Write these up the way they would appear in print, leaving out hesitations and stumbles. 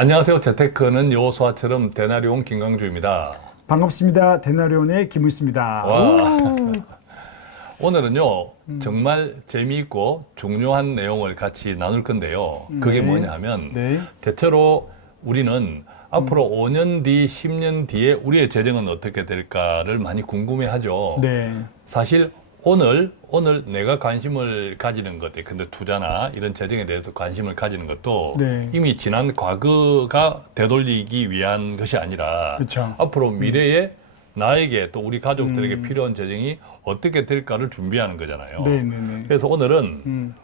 안녕하세요. 재테크는 여호수아처럼 대나리온 김강주입니다. 반갑습니다. 데나리온의 김우수입니다. 와. 오늘은요, 정말 재미있고 중요한 내용을 같이 나눌 건데요. 그게 네. 뭐냐 하면, 네. 대체로 우리는 앞으로 5년 뒤, 10년 뒤에 우리의 재정은 어떻게 될까를 많이 궁금해 하죠. 네. 사실 오늘 내가 관심을 가지는 것, 근데 투자나 이런 재정에 대해서 관심을 가지는 것도 네. 이미 지난 과거가 되돌리기 위한 것이 아니라 그쵸. 앞으로 미래에 나에게 또 우리 가족들에게 필요한 재정이 어떻게 될까를 준비하는 거잖아요. 네네네. 그래서 오늘은 음.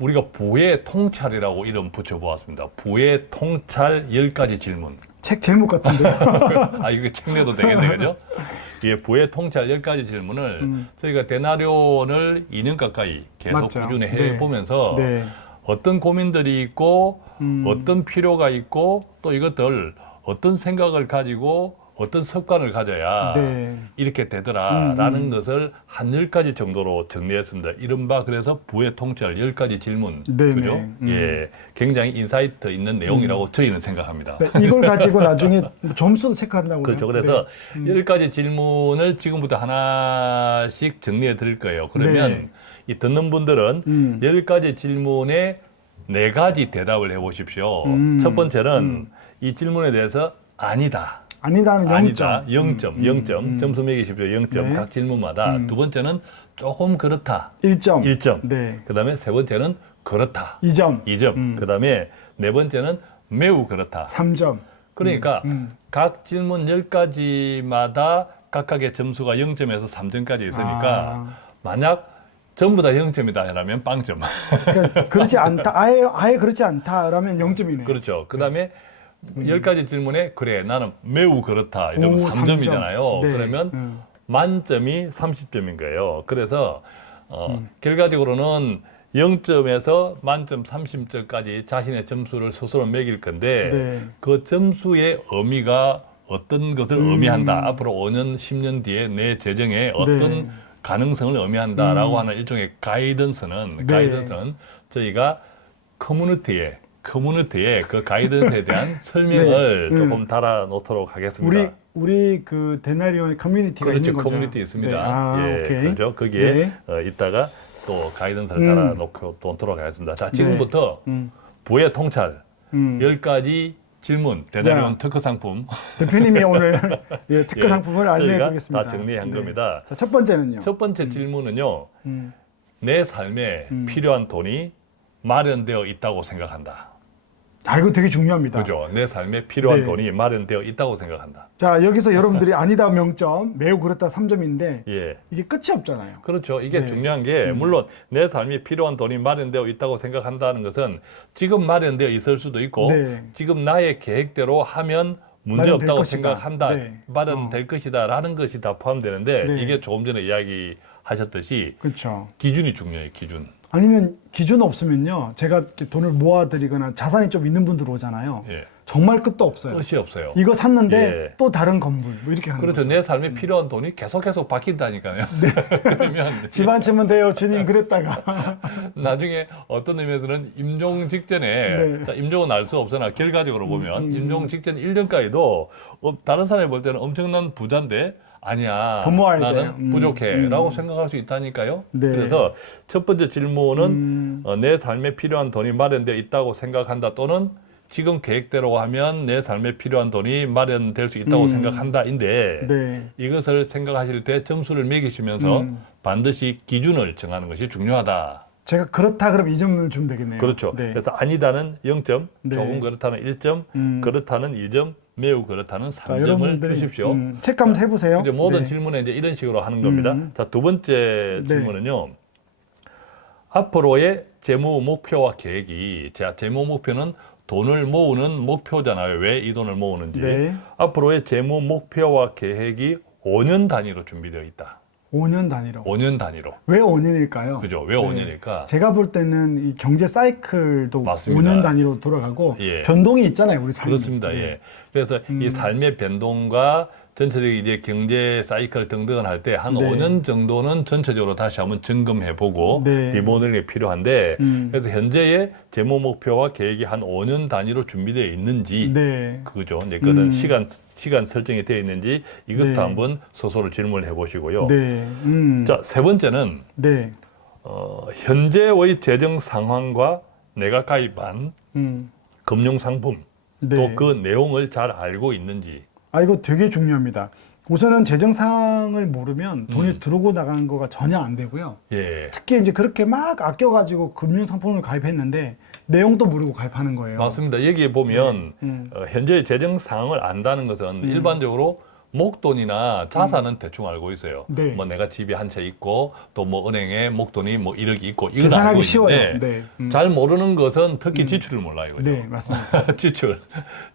우리가 부의 통찰이라고 이름 붙여보았습니다. 부의 통찰 10가지 질문. 책 제목 같은데요. 아, 이거 책 내도 되겠네, 그죠? 예, 부의 통찰 10가지 질문을 저희가 데나리온을 2년 가까이 계속 맞죠. 꾸준히 네. 해보면서 네. 어떤 고민들이 있고 어떤 필요가 있고 또 이것들 어떤 생각을 가지고 어떤 습관을 가져야 네. 이렇게 되더라라는 것을 한 10가지 정도로 정리했습니다. 이른바 그래서 부의 통찰 10가지 질문. 네네. 그죠? 예, 굉장히 인사이트 있는 내용이라고 저희는 생각합니다. 네, 이걸 가지고 나중에 점수도 체크한다고요. 그렇죠. 그래서 10가지 질문을 지금부터 하나씩 정리해 드릴 거예요. 그러면 네. 이 듣는 분들은 10가지 질문에 4가지 대답을 해 보십시오. 첫 번째는 이 질문에 대해서 아니다. 아니다는 0점. 아니다. 0점. 점수 매기십시오. 0점. 네. 각 질문마다. 두 번째는 조금 그렇다. 1점. 1점. 네. 그다음에 세 번째는 그렇다. 2점. 2점. 그다음에 네 번째는 매우 그렇다. 3점. 그러니까 각 질문 10가지마다 각각의 점수가 0점에서 3점까지 있으니까 만약 전부 다 0점이다라면 빵점. 그러니까 그렇지 않다. 아예 그렇지 않다라면 0점이네요. 그렇죠. 그다음에 10가지 질문에 그래 나는 매우 그렇다 이러면 오, 3점이잖아요. 네. 그러면 만점이 30점인 거예요. 그래서 결과적으로는 0점에서 만점 30점까지 자신의 점수를 스스로 매길 건데 네. 그 점수의 의미가 어떤 것을 의미한다. 앞으로 5년, 10년 뒤에 내 재정에 어떤 네. 가능성을 의미한다라고 하는 일종의 가이던스는 저희가 커뮤니티에 그 가이던스에 대한 설명을 네. 조금 달아 놓도록 하겠습니다. 우리 그 데나리온 커뮤니티가 그렇죠. 있는 거죠. 커뮤니티 있습니다. 네. 아, 예, 오케이. 그렇죠. 거기에 네. 이따가 또 가이던스를 달아 놓고 놓도록 하겠습니다. 자, 지금부터 부의 통찰 10가지 질문, 데나리온 야. 특허 상품 대표님이 오늘 예, 특허 예, 상품을 안내해 저희가 드리겠습니다. 다 정리한 겁니다. 자, 첫 번째는요. 첫 번째 질문은요. 내 삶에 필요한 돈이 마련되어 있다고 생각한다. 아, 이거 되게 중요합니다. 그죠? 내 삶에 필요한 네. 돈이 마련되어 있다고 생각한다. 자, 여기서 여러분들이 아니다 0점, 매우 그렇다 3점인데 예. 이게 끝이 없잖아요. 그렇죠. 이게 네. 중요한 게 물론 내 삶에 필요한 돈이 마련되어 있다고 생각한다는 것은 지금 마련되어 있을 수도 있고 네. 지금 나의 계획대로 하면 문제 마련될 없다고 것이다. 생각한다. 네. 마련될 것이다라는 것이 다 포함되는데 네. 이게 조금 전에 이야기하셨듯이 그렇죠. 기준이 중요해요. 기준. 아니면 기준 없으면요. 제가 이렇게 돈을 모아드리거나 자산이 좀 있는 분들 오잖아요. 예. 정말 끝도 없어요. 끝이 없어요. 이거 샀는데 예. 또 다른 건물 뭐 이렇게 하는 그렇죠. 거죠. 내 삶에 필요한 돈이 계속 바뀐다니까요. 그러면 집 한 채면 돼요, 주님 그랬다가. 나중에 어떤 의미에서는 임종 직전에 네. 자, 임종은 알 수 없으나 결과적으로 보면 임종 직전 1년까지도 다른 사람이 볼 때는 엄청난 부자인데 아니야. 더 모아야 나는 돼. 부족해라고 생각할 수 있다니까요. 네. 그래서 첫 번째 질문은 내 삶에 필요한 돈이 마련되어 있다고 생각한다 또는 지금 계획대로 하면 내 삶에 필요한 돈이 마련될 수 있다고 생각한다인데 네. 이것을 생각하실 때 점수를 매기시면서 반드시 기준을 정하는 것이 중요하다. 제가 그렇다 그럼 2점을 주면 되겠네요. 그렇죠. 네. 그래서 아니다는 0점, 네. 조금 그렇다는 1점, 그렇다는 2점, 매우 그렇다는 자, 3점을 여러분들이 주십시오. 체크 한번 해보세요. 이제 모든 네. 질문에 이제 이런 식으로 하는 겁니다. 자, 두 번째 네. 질문은요. 앞으로의 재무 목표와 계획이, 자, 재무 목표는 돈을 모으는 목표잖아요. 왜 이 돈을 모으는지. 네. 앞으로의 재무 목표와 계획이 5년 단위로 준비되어 있다. 5년 단위로. 5년 단위로. 왜 5년일까요? 그죠? 왜 5년일까? 제가 볼 때는 이 경제 사이클도 맞습니다. 5년 단위로 돌아가고 예. 변동이 있잖아요, 우리 삶에. 그렇습니다. 네. 예. 그래서 이 삶의 변동과 전체적인 이제 경제 사이클 등등을 할 때 한 네. 5년 정도는 전체적으로 다시 한번 점검해보고 네. 리모델링이 필요한데 그래서 현재의 재무 목표와 계획이 한 5년 단위로 준비되어 있는지 네. 그죠? 이제 그런 시간 설정이 되어 있는지 이것도 네. 한번 스스로 질문을 해보시고요. 네. 자, 세 번째는 네. 현재의 재정 상황과 내가 가입한 금융 상품 네. 또 그 내용을 잘 알고 있는지. 아, 이거 되게 중요합니다. 우선은 재정 상황을 모르면 돈이 들어오고 나가는 거가 전혀 안 되고요. 예. 특히 이제 그렇게 막 아껴가지고 금융 상품을 가입했는데 내용도 모르고 가입하는 거예요. 맞습니다. 여기에 보면 네. 현재의 재정 상황을 안다는 것은 일반적으로 목돈이나 자산은 대충 알고 있어요. 네. 뭐 내가 집이 한 채 있고 또 뭐 은행에 목돈이 뭐 1억이 있고 이건 알고 계산하기 쉬워요. 있는데 네. 잘 모르는 것은 특히 지출을 몰라요. 그죠? 네, 맞습니다.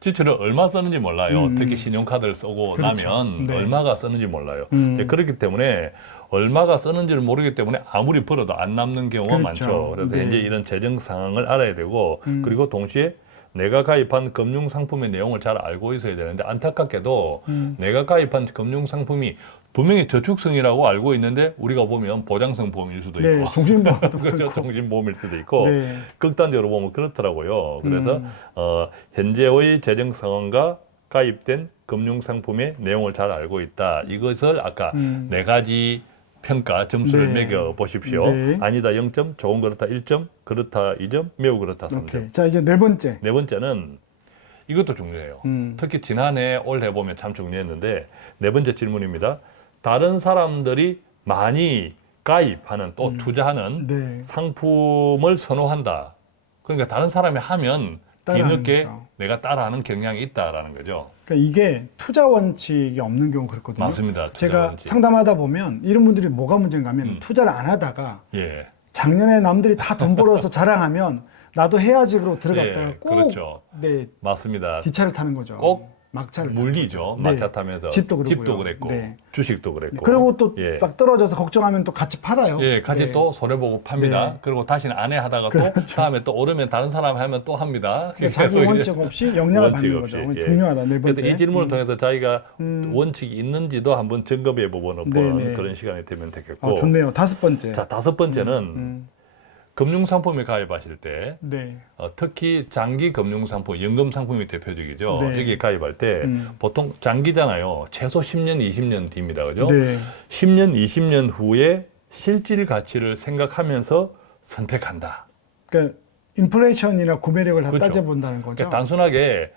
지출을 얼마 쓰는지 몰라요. 특히 신용카드를 쓰고 그렇죠. 나면 네. 얼마가 쓰는지 몰라요. 이제 그렇기 때문에 얼마가 쓰는지를 모르기 때문에 아무리 벌어도 안 남는 경우가 그렇죠. 많죠. 그래서 네. 현재 이런 재정 상황을 알아야 되고 그리고 동시에 내가 가입한 금융 상품의 내용을 잘 알고 있어야 되는데 안타깝게도 내가 가입한 금융 상품이 분명히 저축성이라고 알고 있는데 우리가 보면 보장성 보험일 수도 네, 있고 종신보험도 그렇죠. 그렇고. 종신보험일 수도 있고 네. 극단적으로 보면 그렇더라고요. 그래서 현재의 재정 상황과 가입된 금융 상품의 내용을 잘 알고 있다. 이것을 아까 네 가지 평가 점수를 네. 매겨 보십시오. 네. 아니다 0점, 조금 그렇다 1점, 그렇다 2점, 매우 그렇다 3점. 오케이. 자, 이제 네 번째. 네 번째는 이것도 중요해요. 특히 지난해 올해 보면 참 중요했는데 네 번째 질문입니다. 다른 사람들이 많이 가입하는 또 투자하는 네. 상품을 선호한다. 그러니까 다른 사람이 하면 따라하는 뒤늦게 거죠. 내가 따라하는 경향이 있다라는 거죠. 그러니까 이게 투자 원칙이 없는 경우 그렇거든요. 맞습니다. 투자 제가 원칙. 상담하다 보면 이런 분들이 뭐가 문제인가 하면 투자를 안 하다가 예. 작년에 남들이 다 돈 벌어서 자랑하면 나도 해야지 그러고 들어갔다가 예, 꼭 그렇죠. 네, 맞습니다. 뒷차를 타는 거죠. 꼭 막차를 물리죠. 네. 막차 타면서 집도 그러고요. 그랬고 네. 주식도 그랬고. 그리고 또 예. 막 떨어져서 걱정하면 또 같이 팔아요. 예, 같이 네. 또 손해보고 팝니다. 네. 그리고 다시는 안 해 하다가 그렇죠. 또 다음에 또 오르면 다른 사람 하면 또 합니다. 그러니까 자기 계속 원칙 이제 없이 영향을 원칙 받는 없이, 거죠. 예. 중요하다. 네 번째. 그래서 이 질문을 통해서 자기가 원칙이 있는지도 한번 점검해 보는 네네. 그런 시간이 되면 되겠고. 좋네요. 다섯 번째. 자, 다섯 번째는 금융상품에 가입하실 때 네. 특히 장기 금융상품, 연금상품이 대표적이죠. 네. 여기 가입할 때 보통 장기잖아요. 최소 10년, 20년 뒤입니다. 그죠? 네. 10년, 20년 후에 실질 가치를 생각하면서 선택한다. 그러니까 인플레이션이나 구매력을 다 그렇죠. 따져본다는 거죠. 그러니까 단순하게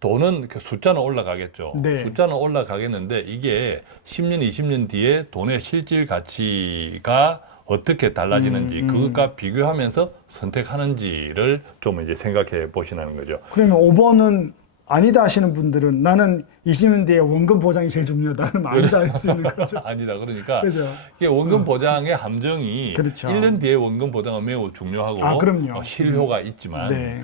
돈은 그 숫자는 올라가겠죠. 네. 숫자는 올라가겠는데 이게 10년, 20년 뒤에 돈의 실질 가치가 어떻게 달라지는지 그것과 비교하면서 선택하는지를 좀 이제 생각해 보시라는 거죠. 그러면 5번은 아니다 하시는 분들은 나는 20년 뒤에 원금 보장이 제일 중요하다. 그럼 아니다 할 수 있는 거죠. 아니다. 그러니까 그죠. 이게 원금 보장의 함정이 그렇죠. 1년 뒤에 원금 보장은 매우 중요하고 아, 그럼요. 실효가 있지만 네.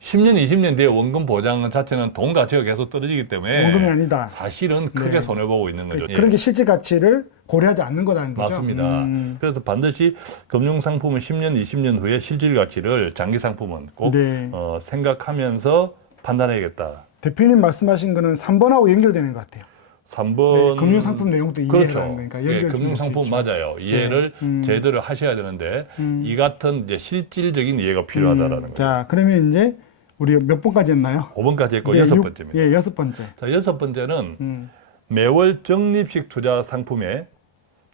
10년, 20년 뒤에 원금 보장 자체는 돈 가치가 계속 떨어지기 때문에 원금이 아니다. 사실은 크게 네. 손해보고 있는 거죠. 그런 게 실질 가치를 고려하지 않는 거라는 거죠. 맞습니다. 그래서 반드시 금융상품은 10년, 20년 후에 실질 가치를 장기 상품은 꼭 네. 생각하면서 판단해야겠다. 대표님 말씀하신 거는 3번하고 연결되는 것 같아요. 3번 네, 금융상품 내용도 이해하는 그렇죠. 거니까 예, 연결 좀 금융상품 될수 있죠. 맞아요. 이해를 네. 제대로 하셔야 되는데 이 같은 이제 실질적인 이해가 필요하다라는 거죠. 자, 그러면 이제 우리 몇 번까지 했나요? 5번까지 했고 네, 여섯 육- 번째입니다. 예, 여섯 번째. 자, 여섯 번째는 매월 적립식 투자 상품에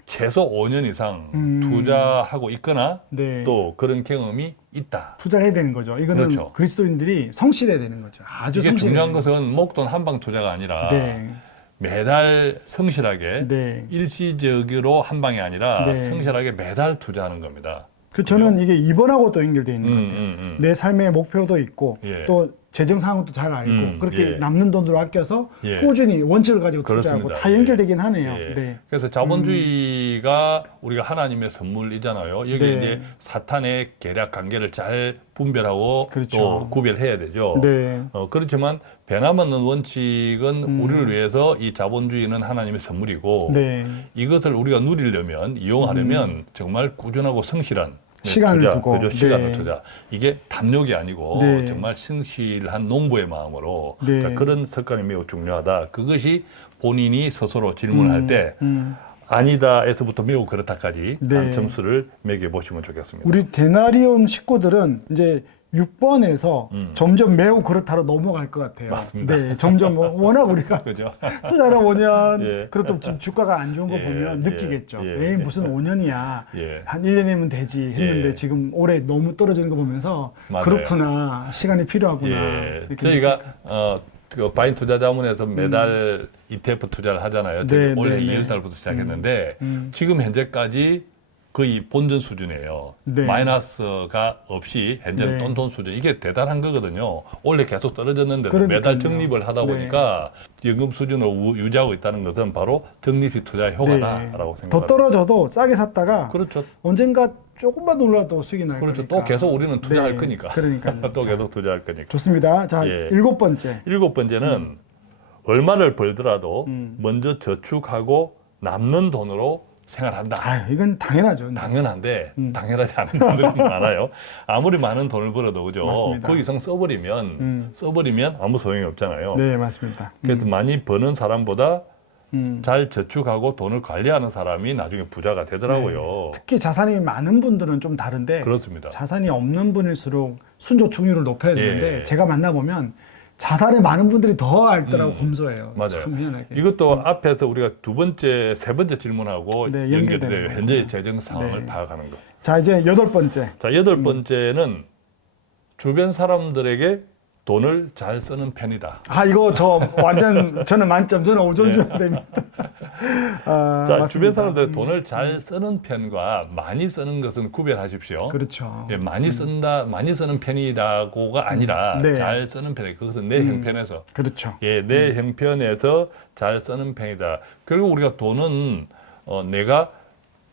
최소 5년 이상 투자하고 있거나 네. 또 그런 경험이 있다. 투자를 해야 되는 거죠. 이거는 그렇죠. 그리스도인들이 성실해야 되는 거죠. 아주 이게 성실해야 중요한 되는 것은 목돈 한방 투자가 아니라 거죠. 네. 매달 성실하게 네. 일시적으로 한 방이 아니라 네. 성실하게 매달 투자하는 겁니다. 저는 이게 2번하고 또 연결되어 있는 것 음, 같아요. 음. 내 삶의 목표도 있고 예. 또 재정 상황도 잘 알고 그렇게 예. 남는 돈으로 아껴서 예. 꾸준히 원칙을 가지고 그렇습니다. 투자하고 다 연결되긴 하네요. 예. 네. 그래서 자본주의가 우리가 하나님의 선물이잖아요. 여기 네. 이제 사탄의 계략 관계를 잘 분별하고 그렇죠. 또 구별해야 되죠. 네. 그렇지만 변함없는 원칙은 우리를 위해서 이 자본주의는 하나님의 선물이고 네. 이것을 우리가 누리려면 이용하려면 정말 꾸준하고 성실한 시간을 투자, 두고. 그죠? 시간을 투자. 이게 탐욕이 아니고 네. 정말 신실한 농부의 마음으로 네. 그러니까 그런 습관이 매우 중요하다. 그것이 본인이 스스로 질문할 때 아니다에서부터 매우 그렇다까지 네. 한 점수를 매겨 보시면 좋겠습니다. 우리 데나리온 식구들은 이제 6번에서 점점 매우 그렇다로 넘어갈 것 같아요. 맞습니다. 네, 점점 워낙 우리가 그죠? 투자를 5년, 예. 그리고 또 지금 주가가 안 좋은 거 예, 보면 예, 느끼겠죠. 예. 에이, 무슨 5년이야. 예. 한 1년이면 되지 했는데 예. 지금 올해 너무 떨어지는 거 보면서 맞아요. 그렇구나. 시간이 필요하구나. 예. 이렇게 저희가 그 바인 투자자문에서 매달 ETF 투자를 하잖아요. 네, 올해 네, 2월 달부터 시작했는데 지금 현재까지 거의 본전 수준이에요. 네. 마이너스가 없이 현재는 네. 톤톤 수준. 이게 대단한 거거든요. 원래 계속 떨어졌는데도 그러니까요. 매달 적립을 하다 네. 보니까 연금 수준을 유지하고 있다는 것은 바로 적립식 투자의 효과다라고 더 생각합니다. 떨어져도 싸게 샀다가 그렇죠. 언젠가 조금만 올라도 수익이 날 그렇죠. 거니까. 또 계속 우리는 투자할 네, 거니까. 그러니까요. 또 계속 투자할 거니까. 좋습니다. 자, 예. 7번째. 7번째는 얼마를 벌더라도 먼저 저축하고 남는 돈으로 생활한다. 아, 이건 당연하죠. 당연한데 당연하지 않은 분들이 많아요. 아무리 많은 돈을 벌어도 그죠. 맞습니다. 그 이상 써버리면 아무 소용이 없잖아요. 네, 맞습니다. 그래서 많이 버는 사람보다 음. 잘 저축하고 돈을 관리하는 사람이 나중에 부자가 되더라고요. 특히 자산이 많은 분들은 좀 다른데 그렇습니다. 자산이 없는 분일수록 순저축률을 높여야 되는데 예. 제가 만나보면 자산이 많은 분들이 더 알더라고 검소해요. 맞아요. 참 희한하게. 이것도 앞에서 우리가 세 번째 질문하고 네, 연결돼요. 연결되는 현재 재정 상황을 네. 파악하는 것. 자, 이제 8번째. 자, 8번째는 주변 사람들에게 돈을 잘 쓰는 편이다. 아, 이거 저 완전 저는 만점. 저는 5점 줘야 됩니다. 아, 자, 맞습니다. 주변 사람들 돈을 잘 쓰는 편과 많이 쓰는 것은 구별하십시오. 그렇죠. 예, 많이 쓰는 편이라고가 아니라 네. 잘 쓰는 편이 그것은 내 형편에서 그렇죠. 예, 내 형편에서 잘 쓰는 편이다. 결국 우리가 돈은 내가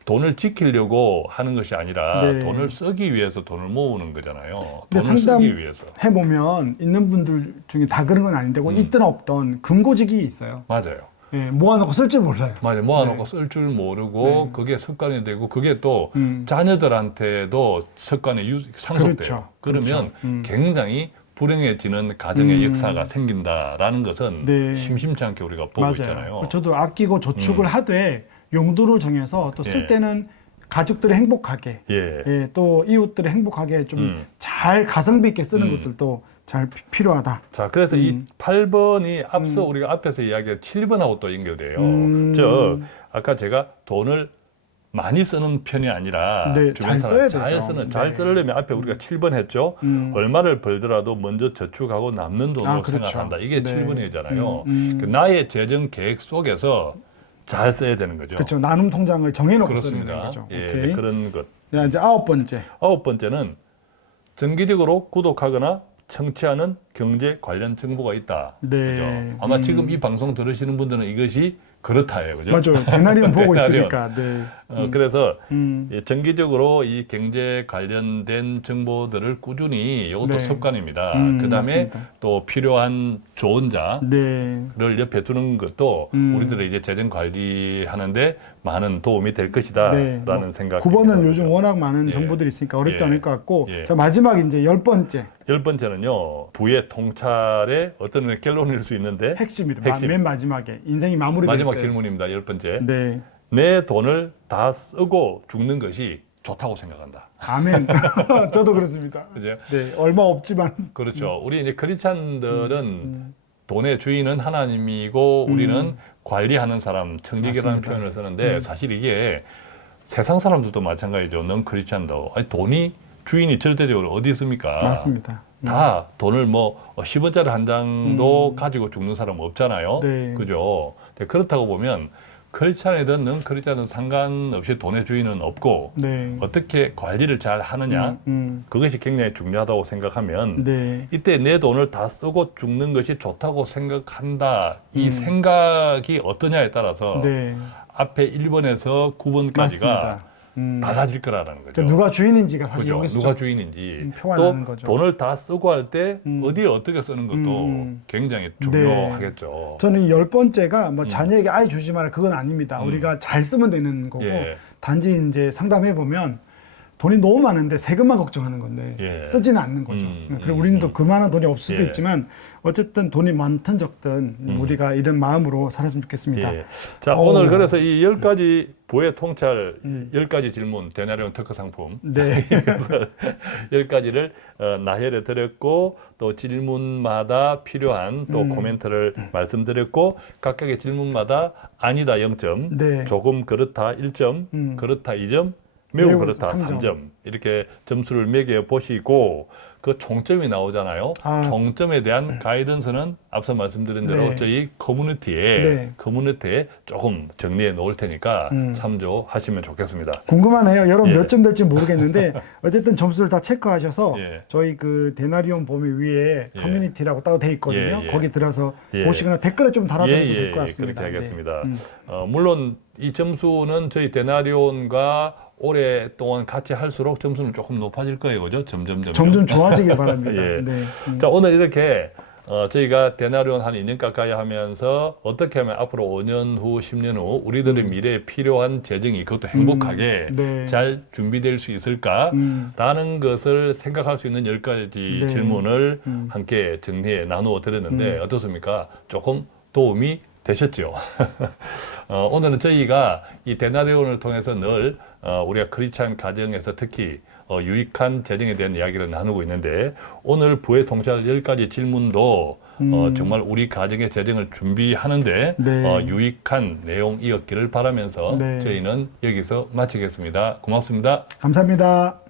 돈을 지키려고 하는 것이 아니라 네. 돈을 쓰기 위해서 돈을 모으는 거잖아요. 근데 돈을 상담 쓰기 위해서. 해보면 있는 분들 중에 다 그런 건 아닌데 있든 없든 금고직이 있어요. 맞아요. 예, 모아놓고 쓸 줄 몰라요. 맞아요. 모아놓고 네. 쓸 줄 모르고 그게 습관이 되고 그게 또 음. 자녀들한테도 습관이 상속돼요. 그렇죠. 그러면 그렇죠. 굉장히 불행해지는 가정의 역사가 생긴다라는 것은 네. 심심치 않게 우리가 보고 맞아요. 있잖아요. 저도 아끼고 저축을 하되 용도를 정해서 또 쓸 예. 때는 가족들이 행복하게 예. 예, 또 이웃들이 행복하게 좀 잘 가성비 있게 쓰는 것들도 잘 필요하다. 자, 그래서 이 8번이 앞서 우리가 앞에서 이야기한 7번하고 또 연결돼요. 아까 제가 돈을 많이 쓰는 편이 아니라 네, 주변 잘 사람 써야 되죠. 잘 네. 쓰려면 앞에 우리가 7번 했죠. 얼마를 벌더라도 먼저 저축하고 남는 돈으로 아, 그렇죠. 생각한다. 이게 네. 7번이잖아요. 그 나의 재정 계획 속에서 잘 써야 되는 거죠. 그렇죠. 나눔 통장을 정해놓고 쓰는 그렇습니다. 거죠. 예, 오케이. 그런 것. 자, 이제 9번째. 9번째는 정기적으로 구독하거나 청취하는 경제 관련 정보가 있다. 네. 그죠? 아마 지금 이 방송 들으시는 분들은 이것이 그렇다예요. 그죠? 맞아요. 대나리온 보고 대나리온. 있으니까. 네. 그래서 이 정기적으로 이 경제 관련된 정보들을 꾸준히 이것도 네. 습관입니다. 그다음에 맞습니다. 또 필요한 조언자를 네. 옆에 두는 것도 우리들의 이제 재정 관리하는데 많은 도움이 될 네. 것이다라는 생각. 9번은 요즘 워낙 많은 예. 정보들이 있으니까 어렵지 예. 않을 것 같고. 예. 자, 마지막 이제 10번째. 10번째는요. 부의 통찰의 어떤 결론일 수 있는데 핵심입니다. 핵심. 맨 마지막에. 인생이 마무리될 마지막 때. 질문입니다. 10번째. 네. 내 돈을 다 쓰고 죽는 것이 좋다고 생각한다. 아멘. 저도 그렇습니다. 그죠? 네. 얼마 없지만. 그렇죠. 우리 이제 크리스찬들은 돈의 주인은 하나님이고 우리는 관리하는 사람, 청지기라는 맞습니다. 표현을 쓰는데 사실 이게 세상 사람들도 마찬가지죠. 넌 크리스찬도. 아니, 돈이 주인이 절대적으로 어디 있습니까? 맞습니다. 다 돈을 뭐 10원짜리 한 장도 가지고 죽는 사람 없잖아요. 네. 그죠? 근데 그렇다고 보면 크리스찬이든 넌 크리스찬이든 상관없이 돈의 주인은 없고 네. 어떻게 관리를 잘 하느냐 그것이 굉장히 중요하다고 생각하면 네. 이때 내 돈을 다 쓰고 죽는 것이 좋다고 생각한다. 이 생각이 어떠냐에 따라서 네. 앞에 1번에서 9번까지가 맞습니다. 달라질 거라는 거죠. 그러니까 누가 주인인지가 사실 그죠? 여기서 누가 좀 주인인지 표가 또 나는 거죠. 돈을 다 쓰고 할 때 어디에 어떻게 쓰는 것도 굉장히 중요하겠죠. 저는 이 10번째가 뭐 자녀에게 아예 주지 마라 그건 아닙니다. 우리가 잘 쓰면 되는 거고 예. 단지 이제 상담해 보면 돈이 너무 많은데 세금만 걱정하는 건데 예. 쓰지는 않는 거죠. 그리고 우리는 또 그만한 돈이 없을 수도 예. 있지만 어쨌든 돈이 많든 적든 우리가 이런 마음으로 살았으면 좋겠습니다. 예. 자, 오늘 그래서 이 10가지 부의 통찰 10가지 질문 대나리온 특허 상품 네. 그래서 10가지를 나열해 드렸고 또 질문마다 필요한 또 코멘트를 말씀드렸고 각각의 질문마다 아니다 0점, 네. 조금 그렇다 1점, 그렇다 2점, 매우 매우 그렇다 3점. 3점 이렇게 점수를 매겨 보시고 그 총점이 나오잖아요. 아. 총점에 대한 가이던스는 앞서 말씀드린 대로 네. 저희 커뮤니티에 네. 조금 정리해 놓을 테니까 참조하시면 좋겠습니다. 궁금하네요. 여러분 예. 몇 점 될지 모르겠는데 어쨌든 점수를 다 체크하셔서 예. 저희 그 대나리온 봄이 위에 예. 커뮤니티라고 따로 돼 있거든요. 예, 예. 거기 들어서 예. 보시거나 댓글에 좀 달아드려도 될 것 같습니다. 그렇게 하겠습니다. 네. 물론 이 점수는 저희 대나리온과 오랫동안 같이 할수록 점수는 조금 높아질 거예요, 그죠? 점점 좋아지길 바랍니다. 예. 네. 자, 오늘 이렇게 저희가 대나리온 한 2년 가까이 하면서 어떻게 하면 앞으로 5년 후, 10년 후 우리들의 미래에 필요한 재정이 그것도 행복하게 네. 잘 준비될 수 있을까라는 것을 생각할 수 있는 10가지 네. 질문을 함께 정리해 나누어 드렸는데 어떻습니까? 조금 도움이 되셨죠? 오늘은 저희가 이 대나리온을 통해서 늘 우리가 크리스찬 가정에서 특히 유익한 재정에 대한 이야기를 나누고 있는데 오늘 부의 통찰 10가지 질문도 정말 우리 가정의 재정을 준비하는데 네. 유익한 내용이었기를 바라면서 네. 저희는 여기서 마치겠습니다. 고맙습니다. 감사합니다.